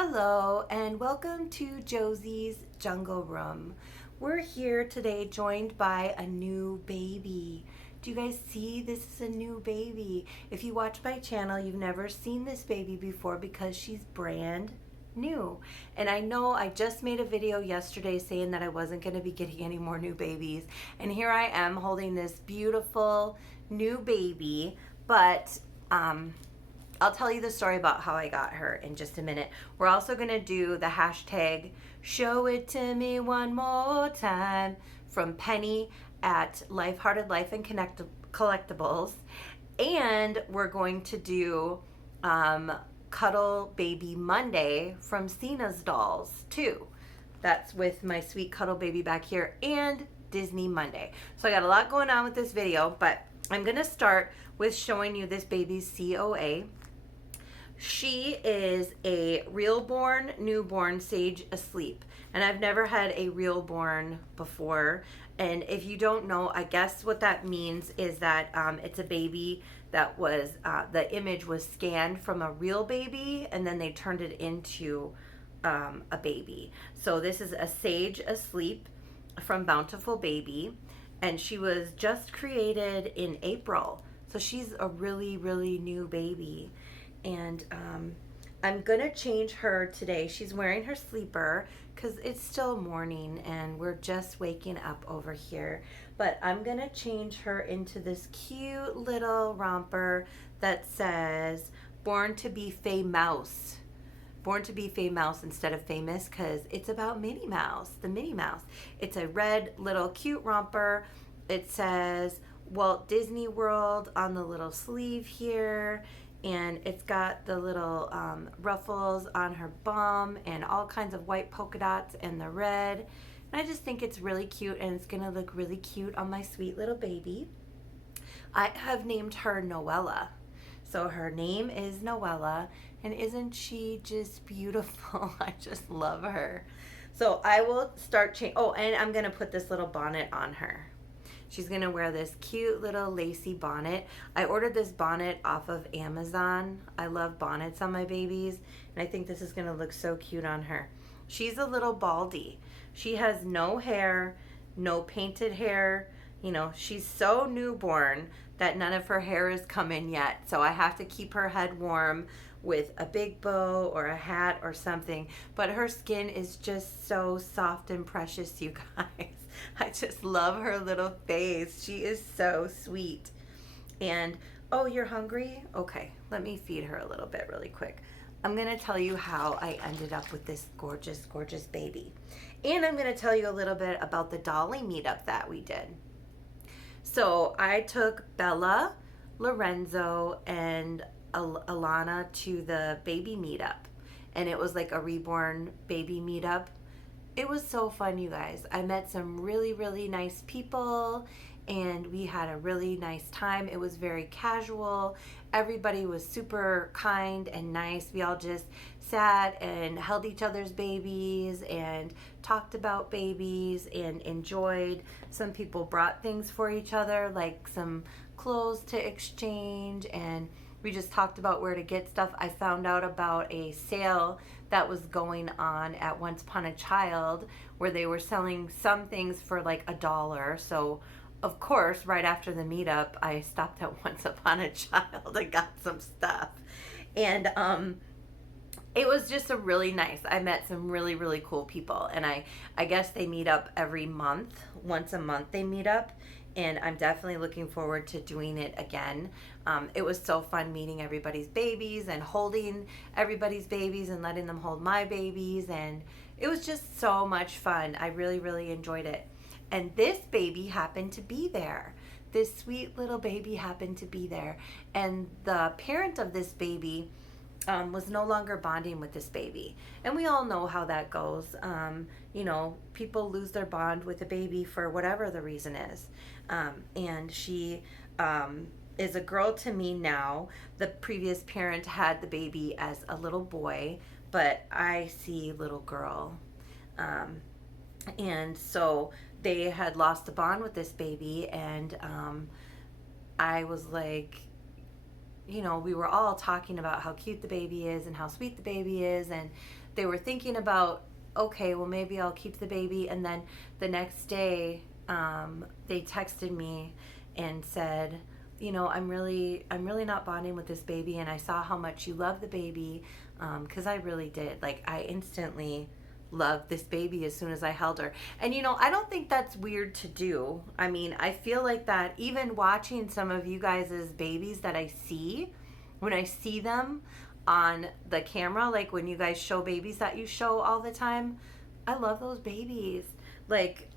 Hello and welcome to Josie's Jungle Room. We're here today joined by a new baby. Do you guys see? This is a new baby. If you watch my channel, you've never seen this baby before because she's brand new. And I know I just made a video yesterday saying that I wasn't going to be getting any more new babies. And here I am holding this beautiful new baby, but I'll tell you the story about how I got her in just a minute. We're also going to do the hashtag show it to me one more time from Penny at Lifehearted Life and Collectibles. And we're going to do Cuddle Baby Monday from Cena's Dolls too. That's with my sweet Cuddle Baby back here, and Disney Monday. So I got a lot going on with this video, but I'm going to start with showing you this baby's COA. She is a real-born, newborn, sage asleep. And I've never had a real-born before. And if you don't know, I guess what that means is that it's a baby that was, the image was scanned from a real baby and then they turned it into a baby. So this is a sage asleep from Bountiful Baby. And she was just created in April. So she's a really, really new baby. And I'm gonna change her today. She's wearing her sleeper because it's still morning and we're just waking up over here. But I'm gonna change her into this cute little romper that says born to be Faye Mouse. Born to be Faye Mouse instead of famous, because it's about Minnie Mouse, the Minnie Mouse. It's a red little cute romper. It says Walt Disney World on the little sleeve here. And it's got the little ruffles on her bum and all kinds of white polka dots and the red. And I just think it's really cute, and it's gonna look really cute on my sweet little baby. I have named her Noella. So her name is Noella, and isn't she just beautiful? I just love her. So I will start changing. Oh, and I'm gonna put this little bonnet on her. She's gonna wear this cute little lacy bonnet. I ordered this bonnet off of Amazon. I love bonnets on my babies, and I think this is gonna look so cute on her. She's a little baldy. She has no hair, no painted hair. You know, she's so newborn that none of her hair is come in yet. So I have to keep her head warm with a big bow or a hat or something. But her skin is just so soft and precious, you guys. I just love her little face. She is so sweet. And, oh, you're hungry? Okay, let me feed her a little bit really quick. I'm going to tell you how I ended up with this gorgeous, gorgeous baby. And I'm going to tell you a little bit about the Dolly meetup that we did. So I took Bella, Lorenzo, and Alana to the baby meetup. And it was like a reborn baby meetup. It was so fun, you guys. I met some really, really nice people, and we had a really nice time. It was very casual. Everybody was super kind and nice. We all just sat and held each other's babies and talked about babies and enjoyed. Some people brought things for each other, like some clothes to exchange, and we just talked about where to get stuff. I found out about a sale that was going on at Once Upon a Child where they were selling some things for like $1. So of course, right after the meetup, I stopped at Once Upon a Child and got some stuff. And it was just a really nice, I met some really, really cool people. And I guess they meet up every month. Once a month they meet up. And I'm definitely looking forward to doing it again. It was so fun meeting everybody's babies and holding everybody's babies and letting them hold my babies. And it was just so much fun. I really, really enjoyed it. And this baby happened to be there. This sweet little baby happened to be there. And the parent of this baby was no longer bonding with this baby. And we all know how that goes. You know, people lose their bond with a baby for whatever the reason is. And she is a girl to me now. The previous parent had the baby as a little boy, but I see little girl. And so they had lost a bond with this baby, and I was like, you know, we were all talking about how cute the baby is and how sweet the baby is, and they were thinking about, okay, well, maybe I'll keep the baby. And then the next day, they texted me and said, you know, I'm really not bonding with this baby, and I saw how much you love the baby, because I really did. Like, I instantly loved this baby as soon as I held her. And you know, I don't think that's weird to do. I mean, I feel like that even watching some of you guys' babies that I see, when I see them on the camera, like when you guys show babies that you show all the time, I love those babies. Like,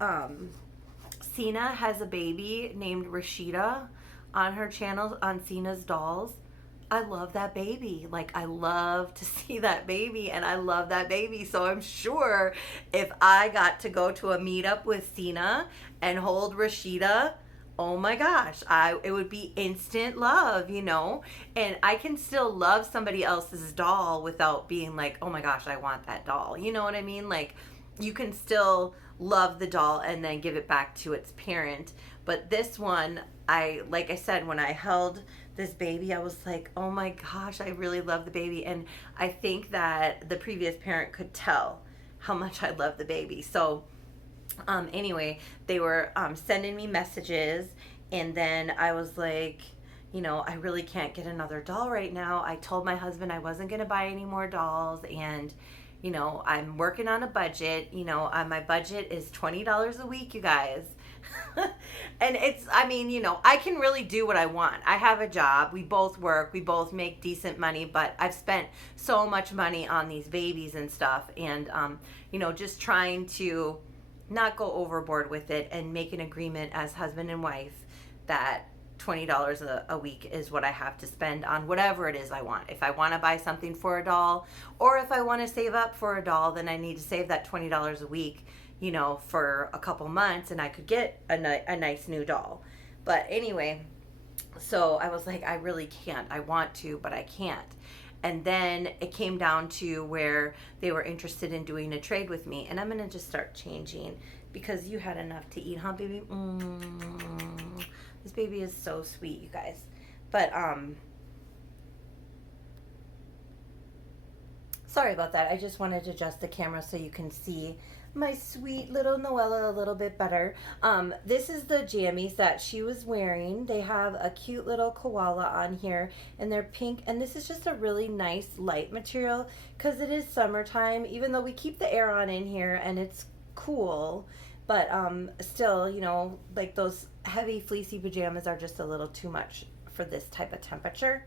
Cena has a baby named Rashida on her channel, on Cena's Dolls. I love that baby. Like, I love to see that baby, and I love that baby. So I'm sure if I got to go to a meetup with Cena and hold Rashida, oh my gosh, it would be instant love, you know? And I can still love somebody else's doll without being like, oh my gosh, I want that doll. You know what I mean? Like, you can still love the doll and then give it back to its parent. But this one, like I said, when I held this baby, I was like, oh my gosh, I really love the baby. And I think that the previous parent could tell how much I love the baby. So anyway, they were sending me messages, and then I was like, you know, I really can't get another doll right now. I told my husband I wasn't going to buy any more dolls, and you know, I'm working on a budget. You know, my budget is $20 a week, you guys. And it's, I mean, you know, I can really do what I want. I have a job. We both work. We both make decent money, but I've spent so much money on these babies and stuff. And, you know, just trying to not go overboard with it and make an agreement as husband and wife that $20 a week is what I have to spend on whatever it is I want. If I want to buy something for a doll, or if I want to save up for a doll, then I need to save that $20 a week, you know, for a couple months, and I could get a nice new doll. But anyway, so I was like, I really can't. I want to, but I can't. And then it came down to where they were interested in doing a trade with me. And I'm going to just start changing because you had enough to eat, huh, baby? This baby is so sweet, you guys. But, sorry about that. I just wanted to adjust the camera so you can see my sweet little Noella a little bit better. This is the jammies that she was wearing. They have a cute little koala on here, and they're pink, and this is just a really nice light material because it is summertime, even though we keep the air on in here and it's cool, but still, you know, like those heavy fleecy pajamas are just a little too much for this type of temperature.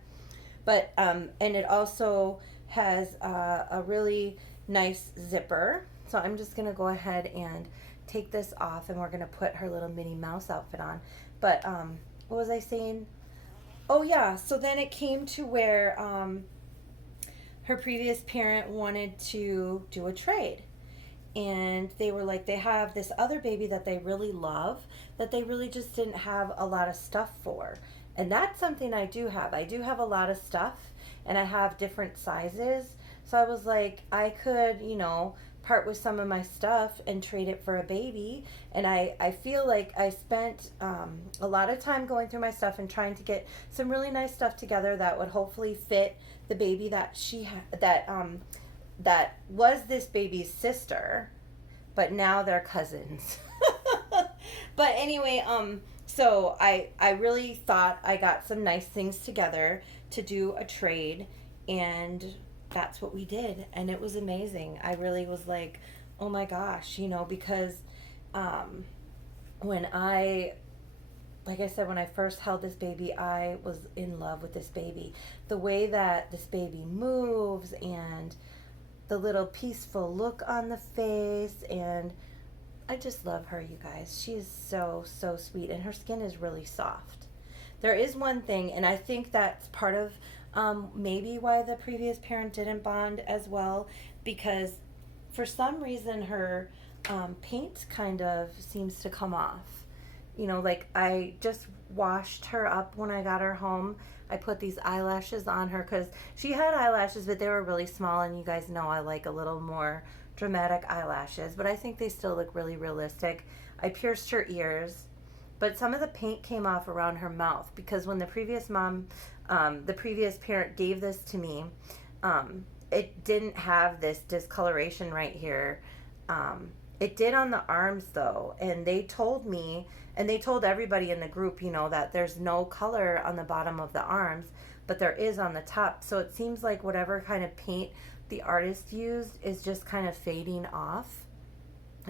But and it also has a really nice zipper. So I'm just going to go ahead and take this off, and we're going to put her little Minnie Mouse outfit on. But what was I saying? Oh yeah, so then it came to where her previous parent wanted to do a trade. And they were like, they have this other baby that they really love, that they really just didn't have a lot of stuff for. And that's something I do have. I do have a lot of stuff, and I have different sizes. So I was like, I could, you know, part with some of my stuff and trade it for a baby. And I feel like I spent a lot of time going through my stuff and trying to get some really nice stuff together that would hopefully fit the baby that she had, that was this baby's sister, but now they're cousins. But anyway, so I really thought I got some nice things together to do a trade, and that's what we did, and it was amazing. I really was like, oh my gosh, you know, because when I first held this baby, I was in love with this baby. The way that this baby moves, and the little peaceful look on the face, and I just love her, you guys. She is so, so sweet, and her skin is really soft. There is one thing, and I think that's part of maybe why the previous parent didn't bond as well, because for some reason her paint kind of seems to come off. You know, like I just washed her up when I got her home. I put these eyelashes on her because she had eyelashes, but they were really small, and you guys know I like a little more dramatic eyelashes, but I think they still look really realistic. I pierced her ears, but some of the paint came off around her mouth because when the previous the previous parent gave this to me, it didn't have this discoloration right here. It did on the arms though, and they told me, and they told everybody in the group, you know, that there's no color on the bottom of the arms, but there is on the top. So it seems like whatever kind of paint the artist used is just kind of fading off.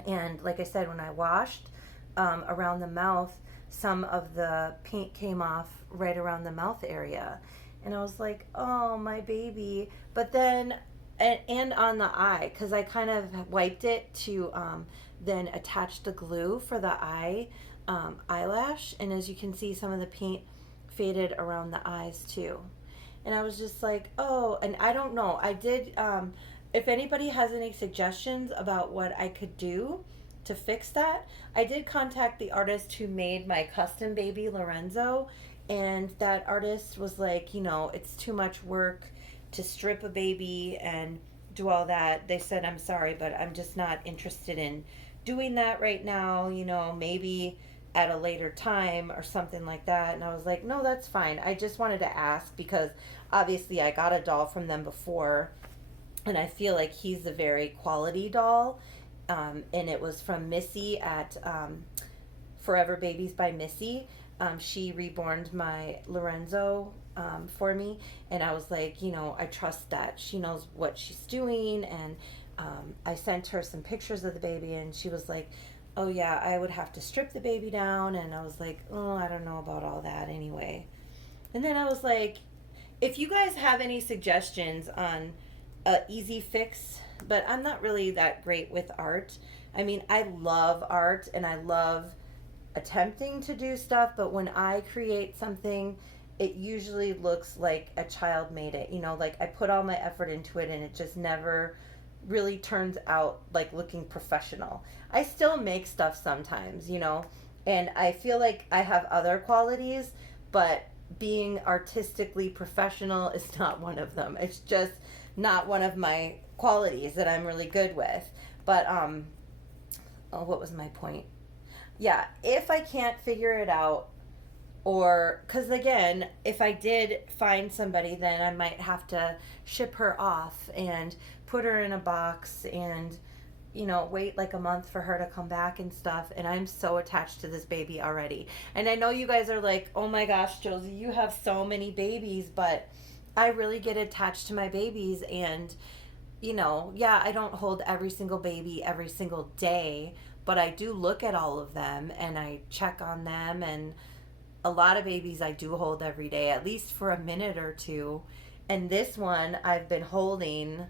And like I said, when I washed around the mouth, some of the paint came off right around the mouth area. And I was like, oh, my baby. But then, and on the eye, because I kind of wiped it to then attach the glue for the eye eyelash. And as you can see, some of the paint faded around the eyes too. And I was just like, oh, and I don't know. I did, if anybody has any suggestions about what I could do to fix that, I did contact the artist who made my custom baby Lorenzo, and that artist was like, you know, it's too much work to strip a baby and do all that. They said, I'm sorry, but I'm just not interested in doing that right now, you know, maybe at a later time or something like that. And I was like, no, that's fine. I just wanted to ask because obviously I got a doll from them before, and I feel like he's a very quality doll. And it was from Missy at Forever Babies by Missy. She reborned my Lorenzo for me, and I was like, you know, I trust that she knows what she's doing. And I sent her some pictures of the baby, and she was like, oh yeah, I would have to strip the baby down. And I was like, oh, I don't know about all that anyway. And then I was like, if you guys have any suggestions on a easy fix, but I'm not really that great with art. I mean, I love art and I love attempting to do stuff, but when I create something, it usually looks like a child made it. You know, like I put all my effort into it and it just never really turns out like looking professional. I still make stuff sometimes, you know, and I feel like I have other qualities, but being artistically professional is not one of them. It's just not one of my qualities that I'm really good with. But oh, what was my point? Yeah, if I can't figure it out, or because again, if I did find somebody, then I might have to ship her off and put her in a box and, you know, wait like a month for her to come back and stuff. And I'm so attached to this baby already. And I know you guys are like, oh my gosh, Josie, you have so many babies, but I really get attached to my babies. And, you know, yeah, I don't hold every single baby every single day, but I do look at all of them and I check on them. And a lot of babies I do hold every day, at least for a minute or two. And this one I've been holding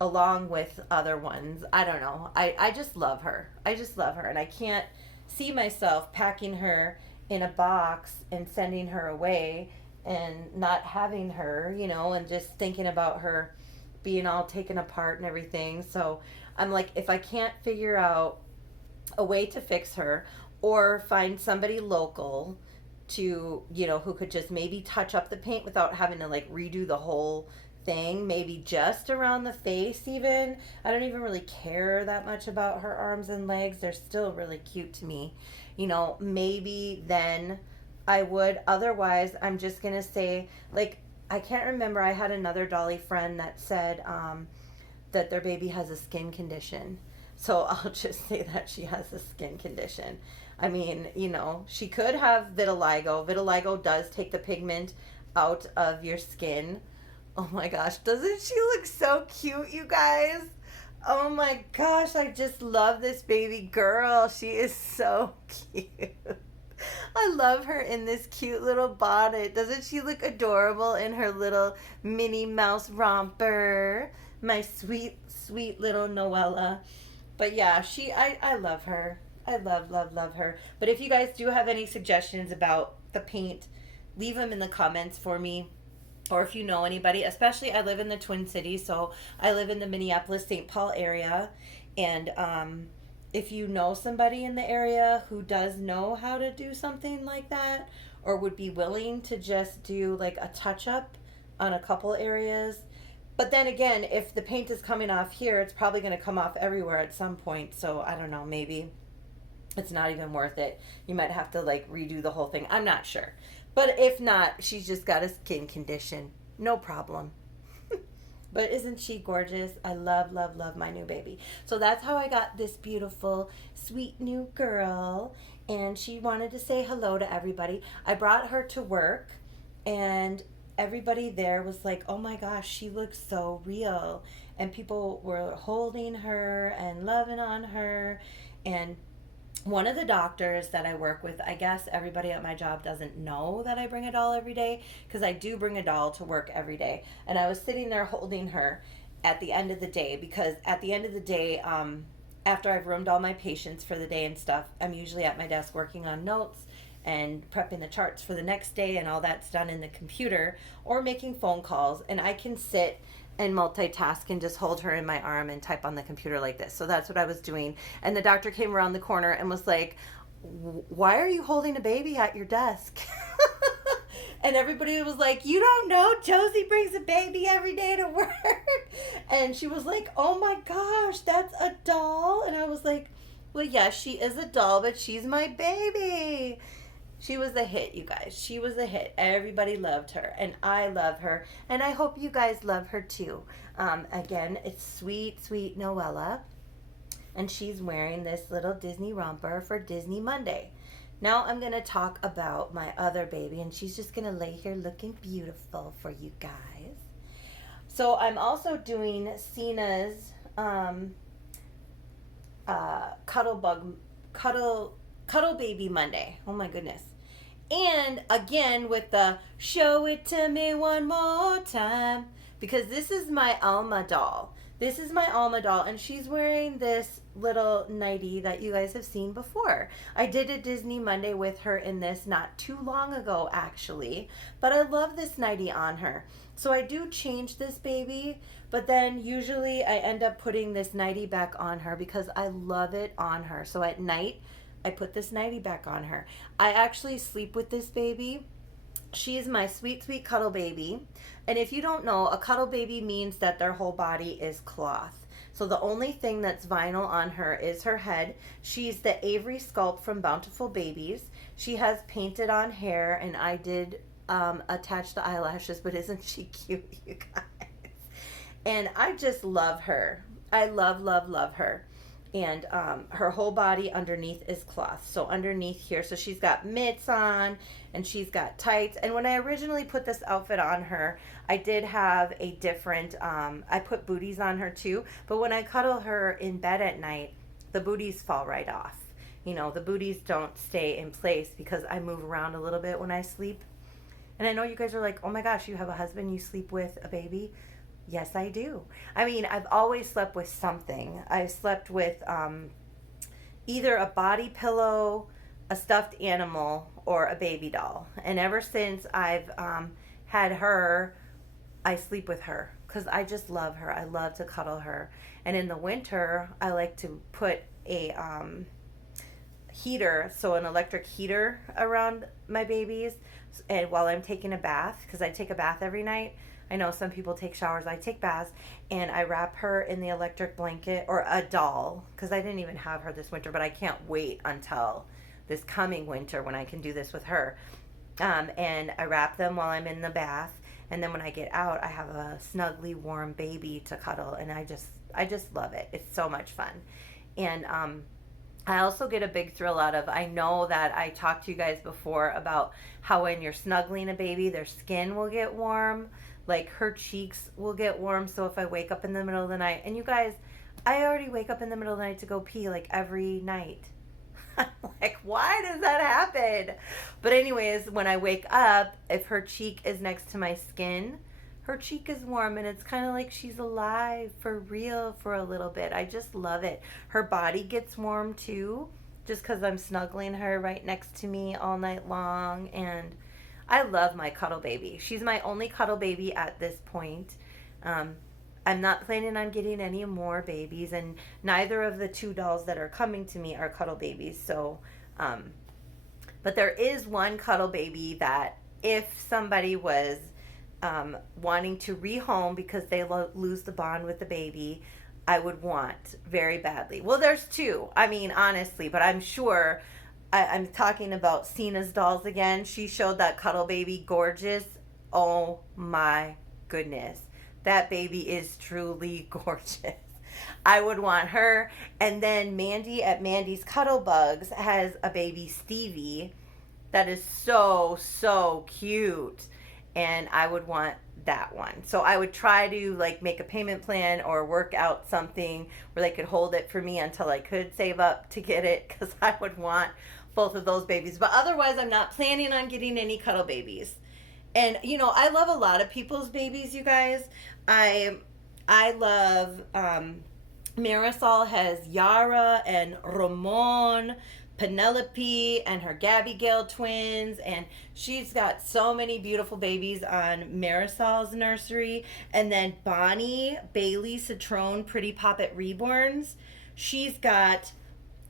along with other ones. I don't know. I just love her. I just love her. And I can't see myself packing her in a box and sending her away and not having her, you know, and just thinking about her being all taken apart and everything. So I'm like, if I can't figure out a way to fix her or find somebody local to, you know, who could just maybe touch up the paint without having to like redo the whole thing, maybe just around the face even. I don't even really care that much about her arms and legs. They're still really cute to me. You know, maybe then I would. Otherwise, I'm just going to say, like, I can't remember. I had another Dolly friend that said that their baby has a skin condition. So I'll just say that she has a skin condition. I mean, you know, she could have vitiligo. Vitiligo does take the pigment out of your skin. Oh my gosh, doesn't she look so cute, you guys? Oh my gosh, I just love this baby girl. She is so cute. I love her in this cute little bonnet. Doesn't she look adorable in her little Minnie Mouse romper? My sweet, sweet little Noella. But yeah, I love her. I love her. But if you guys do have any suggestions about the paint, leave them in the comments for me. Or if you know anybody, especially I live in the Twin Cities, so I live in the Minneapolis-St. Paul area. And if you know somebody in the area who does know how to do something like that, or would be willing to just do like a touch-up on a couple areas. But then again, if the paint is coming off here, it's probably going to come off everywhere at some point. So I don't know, maybe. It's not even worth it. You might have to like redo the whole thing. I'm not sure. But if not, she's just got a skin condition. No problem. But isn't she gorgeous? I love, love, love my new baby. So that's how I got this beautiful, sweet new girl. And she wanted to say hello to everybody. I brought her to work, and everybody there was like, oh my gosh, she looks so real. And people were holding her and loving on her. And one of the doctors that I work with, I guess everybody at my job doesn't know that I bring a doll every day, because I do bring a doll to work every day. And I was sitting there holding her at the end of the day, because at the end of the day, after I've roomed all my patients for the day and stuff, I'm usually at my desk working on notes and prepping the charts for the next day, and all that's done in the computer, or making phone calls. And I can sit and multitask and just hold her in my arm and type on the computer like this. So that's what I was doing. And the doctor came around the corner and was like, why are you holding a baby at your desk? And everybody was like, you don't know, Josie brings a baby every day to work. And she was like, oh my gosh, that's a doll? And I was like, well, yes, she is a doll, but she's my baby. She was a hit, you guys. She was a hit. Everybody loved her, and I love her, and I hope you guys love her too. Again, it's sweet, sweet Noella, and she's wearing this little Disney romper for Disney Monday. Now I'm going to talk about my other baby, and she's just going to lay here looking beautiful for you guys. So I'm also doing Cena's Cuddle Baby Monday. Oh my goodness. And again with the show it to me one more time, because this is my Alma doll. This is my Alma doll, and she's wearing this little nightie that you guys have seen before. I did a Disney Monday with her in this not too long ago, actually, but I love this nightie on her. So I do change this baby, but then usually I end up putting this nightie back on her because I love it on her. So at night, I put this nightie back on her. I actually sleep with this baby. She is my sweet, sweet cuddle baby. And if you don't know, a cuddle baby means that their whole body is cloth. So the only thing that's vinyl on her is her head. She's the Avery Sculpt from Bountiful Babies. She has painted on hair, and I did attach the eyelashes, but isn't she cute, you guys? And I just love her. I love, love, love her. And her whole body underneath is cloth. So underneath here, so she's got mitts on, and she's got tights. And when I originally put this outfit on her, I did have a different, I put booties on her too. But when I cuddle her in bed at night, the booties fall right off. You know, the booties don't stay in place because I move around a little bit when I sleep. And I know you guys are like, oh my gosh, you have a husband, you sleep with a baby. Yes, I do. I mean, I've always slept with something. I've slept with either a body pillow, a stuffed animal, or a baby doll. And ever since I've had her, I sleep with her because I just love her. I love to cuddle her. And in the winter, I like to put a heater, so an electric heater around my babies, and while I'm taking a bath, because I take a bath every night. I know some people take showers. I take baths, and I wrap her in the electric blanket, or a doll, because I didn't even have her this winter, but I can't wait until this coming winter when I can do this with her. And I wrap them while I'm in the bath, and then when I get out, I have a snuggly, warm baby to cuddle, and I just love it. It's so much fun. And I also get a big thrill out of, I know that I talked to you guys before about how when you're snuggling a baby, their skin will get warm. Like her cheeks will get warm. So if I wake up in the middle of the night, and you guys, I already wake up in the middle of the night to go pee like every night. I'm like, why does that happen? But anyways, when I wake up, if her cheek is next to my skin, her cheek is warm, and it's kind of like she's alive for real for a little bit. I just love it. Her body gets warm too, just because I'm snuggling her right next to me all night long. And I love my cuddle baby. She's my only cuddle baby at this point. I'm not planning on getting any more babies, and neither of the two dolls that are coming to me are cuddle babies. So, but there is one cuddle baby that if somebody was wanting to rehome because they lose the bond with the baby, I would want very badly. Well, there's two. I mean, honestly, but I'm sure I'm talking about Cena's dolls again. She showed that cuddle baby gorgeous. Oh my goodness. That baby is truly gorgeous. I would want her. And then Mandy at Mandy's Cuddlebugs has a baby Stevie that is so, so cute. And I would want that one. So I would try to like make a payment plan or work out something where they could hold it for me until I could save up to get it, because I would want both of those babies. But otherwise, I'm not planning on getting any cuddle babies. And you know, I love a lot of people's babies, you guys. I love Marisol has Yara and Ramon, Penelope and her Gabigail twins, and she's got so many beautiful babies on Marisol's nursery. And then Bonnie Bailey Citrone Pretty Poppet Reborns, she's got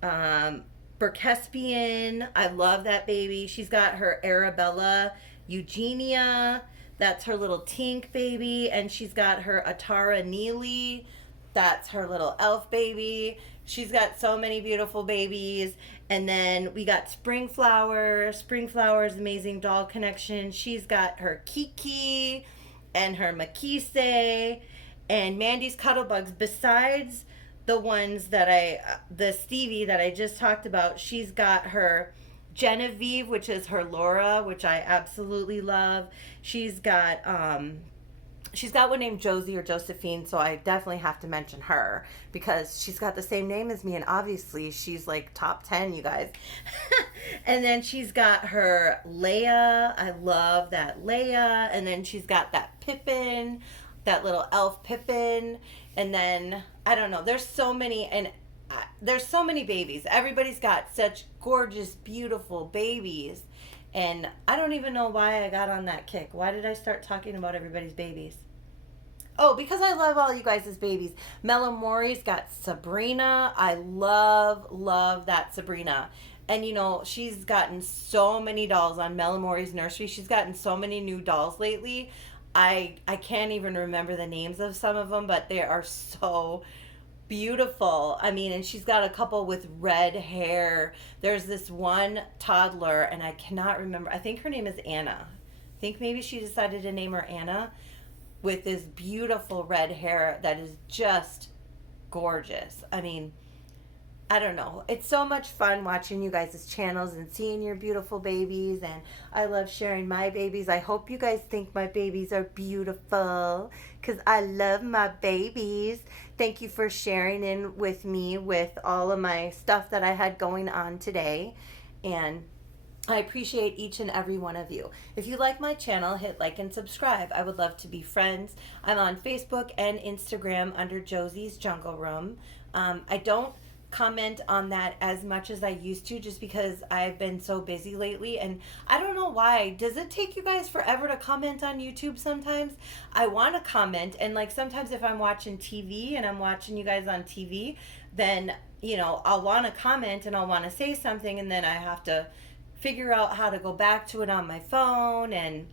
Burkespian. I love that baby. She's got her Arabella Eugenia, that's her little Tink baby, and she's got her Atara Neely, that's her little elf baby. She's got so many beautiful babies. And then we got Springflower's Amazing Doll Connection. She's got her Kiki and her Makise. And Mandy's Cuddlebugs, besides the ones that the Stevie that I just talked about, she's got her Genevieve, which is her Laura, which I absolutely love. She's got one named Josie or Josephine, so I definitely have to mention her because she's got the same name as me, and obviously she's like top 10, you guys. And then she's got her Leia. I love that Leia. And then she's got that Pippin, that little elf Pippin. And then, I don't know, there's so many, and there's so many babies. Everybody's got such gorgeous, beautiful babies. And I don't even know why I got on that kick. Why did I start talking about everybody's babies? Oh, because I love all you guys' babies. Melamori's got Sabrina. I love that Sabrina. And you know, she's gotten so many dolls on Melamori's nursery. She's gotten so many new dolls lately. I can't even remember the names of some of them, but they are so beautiful. I mean, and she's got a couple with red hair. There's this one toddler, and I cannot remember. I think her name is Anna. I think maybe she decided to name her Anna, with this beautiful red hair that is just gorgeous. I mean, I don't know. It's so much fun watching you guys' channels and seeing your beautiful babies, and I love sharing my babies. I hope you guys think my babies are beautiful, because I love my babies. Thank you for sharing in with me with all of my stuff that I had going on today, and I appreciate each and every one of you. If you like my channel, hit like and subscribe. I would love to be friends. I'm on Facebook and Instagram under Josie's Jungle Room. I don't comment on that as much as I used to, just because I've been so busy lately, and I don't know why. Does it take you guys forever to comment on YouTube sometimes? I want to comment, and like sometimes if I'm watching TV and I'm watching you guys on TV, then you know, I'll want to comment and I'll want to say something, and then I have to figure out how to go back to it on my phone. And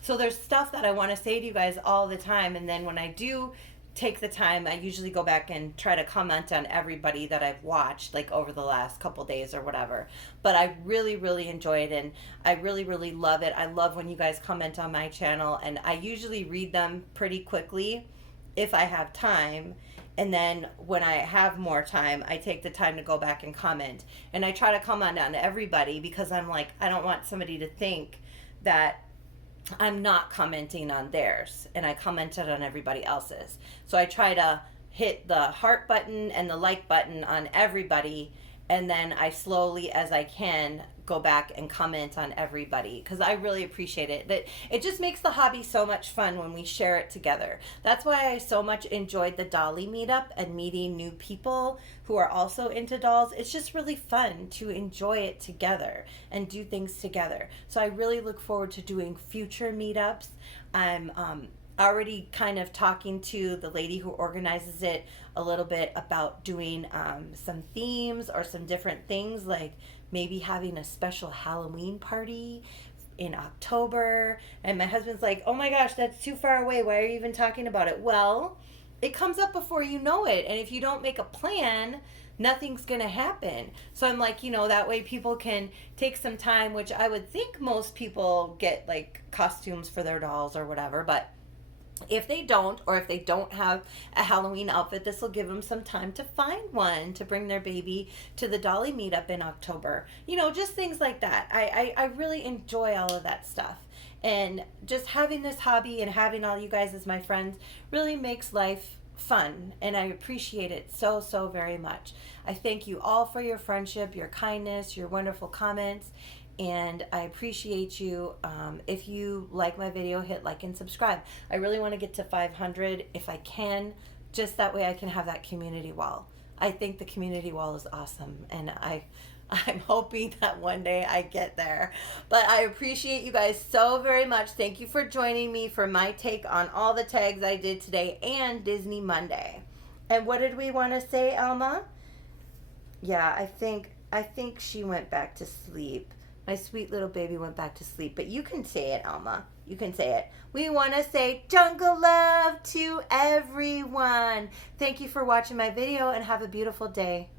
so there's stuff that I want to say to you guys all the time, and then when I do take the time, I usually go back and try to comment on everybody that I've watched like over the last couple days or whatever. But I really enjoy it, and I really love it. I love when you guys comment on my channel, and I usually read them pretty quickly if I have time. And then when I have more time, I take the time to go back and comment. And I try to comment on everybody, because I'm like, I don't want somebody to think that I'm not commenting on theirs and I commented on everybody else's. So I try to hit the heart button and the like button on everybody, and then I slowly, as I can, go back and comment on everybody, because I really appreciate it. That it just makes the hobby so much fun when we share it together. That's why I so much enjoyed the Dolly meetup and meeting new people who are also into dolls. It's just really fun to enjoy it together and do things together. So I really look forward to doing future meetups. I'm already kind of talking to the lady who organizes it a little bit about doing some themes or some different things, like maybe having a special Halloween party in October. And my husband's like, oh my gosh, that's too far away. Why are you even talking about it? Well, it comes up before you know it. And if you don't make a plan, nothing's going to happen. So I'm like, that way people can take some time, which I would think most people get like costumes for their dolls or whatever. But if they don't, or if they don't have a Halloween outfit, this will give them some time to find one to bring their baby to the Dolly meetup in October. Just things like that. I really enjoy all of that stuff. And just having this hobby and having all you guys as my friends really makes life fun. And I appreciate it so, so very much. I thank you all for your friendship, your kindness, your wonderful comments. And I appreciate you. If you like my video, hit like and subscribe. I really want to get to 500 if I can, just that way I can have that community wall. I think the community wall is awesome, and I'm hoping that one day I get there. But I appreciate you guys so very much. Thank you for joining me for my take on all the tags I did today and Disney Monday. And what did we want to say, Alma? Yeah, I think she went back to sleep. My sweet little baby went back to sleep. But you can say it, Alma. You can say it. We want to say jungle love to everyone. Thank you for watching my video, and have a beautiful day.